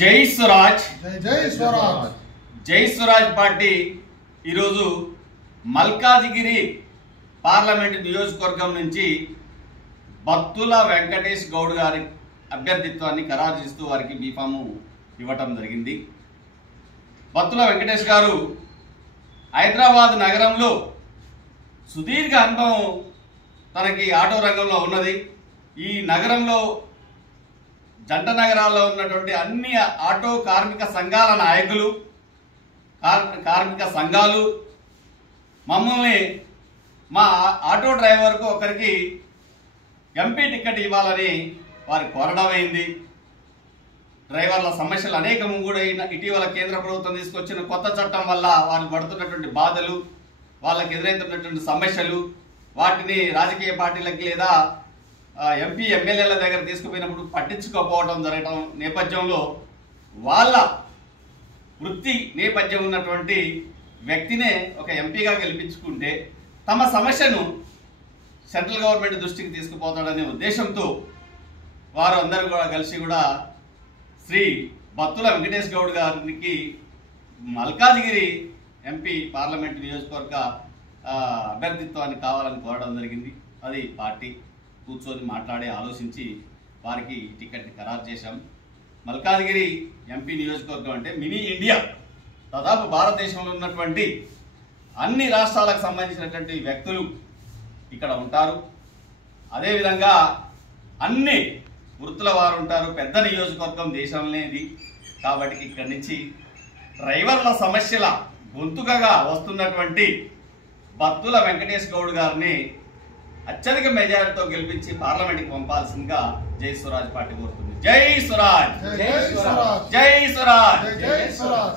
జై స్వరాజ్ జై స్వరాజ్ జై స్వరాజ్ పార్టీ ఈరోజు మల్కాజిగిరి పార్లమెంట్ నియోజకవర్గం నుంచి బత్తుల వెంకటేష్ గౌడ్ గారి అభ్యర్థిత్వాన్ని ఖరారు చేస్తూ వారికి బీఫాము ఇవ్వటం జరిగింది. బత్తుల వెంకటేష్ గారు హైదరాబాద్ నగరంలో సుదీర్ఘ అనుభవం తనకి ఆటో రంగంలో ఉన్నది. ఈ నగరంలో జంట నగరాల్లో ఉన్నటువంటి అన్ని ఆటో కార్మిక సంఘాల నాయకులు, కార్మిక సంఘాలు మమ్మల్ని మా ఆటో డ్రైవర్కు ఒకరికి ఎంపీ టికెట్ ఇవ్వాలని వారి కోరడమైంది. డ్రైవర్ల సమస్యలు అనేకము కూడా ఇటీవల కేంద్ర ప్రభుత్వం తీసుకొచ్చిన కొత్త చట్టం వల్ల వారు పడుతున్నటువంటి బాధలు, వాళ్ళకి ఎదురవుతున్నటువంటి సమస్యలు, వాటిని రాజకీయ పార్టీలకి లేదా ఎంపీ ఎమ్మెల్యేల దగ్గర తీసుకుపోయినప్పుడు పట్టించుకోకపోవడం జరగడం నేపథ్యంలో వాళ్ళ వృత్తి నేపథ్యం ఉన్నటువంటి వ్యక్తినే ఒక ఎంపీగా గెలిపించుకుంటే తమ సమస్యను సెంట్రల్ గవర్నమెంట్ దృష్టికి తీసుకుపోతాడనే ఉద్దేశంతో వారు అందరూ కూడా కలిసి కూడా శ్రీ బత్తుల వెంకటేష్ గౌడ్ గారికి మల్కాజిగిరి ఎంపీ పార్లమెంట్ నియోజకవర్గ అభ్యర్థిత్వాన్ని కావాలని కోరడం జరిగింది. అది పార్టీ కూర్చొని మాట్లాడి ఆలోచించి వారికి టికెట్ని ఖరారు చేశాం. మల్కాజిగిరి ఎంపీ నియోజకవర్గం అంటే మినీ ఇండియా. దాదాపు భారతదేశంలో ఉన్నటువంటి అన్ని రాష్ట్రాలకు సంబంధించినటువంటి వ్యక్తులు ఇక్కడ ఉంటారు. అదేవిధంగా అన్ని వృత్తుల వారు ఉంటారు. పెద్ద నియోజకవర్గం దేశంలోనేది కాబట్టి ఇక్కడి నుంచి డ్రైవర్ల సమస్యల గొంతుకగా వస్తున్నటువంటి బత్తుల వెంకటేష్ గౌడ్ గారిని అత్యధిక మెజారిటీతో గెలిపించి పార్లమెంట్కి పంపాల్సిందిగా జై స్వరాజ్ పార్టీ కోరుతుంది. జై స్వరాజ్, జై స్వరాజ్, జై స్వరాజ్, జై స్వరాజ్.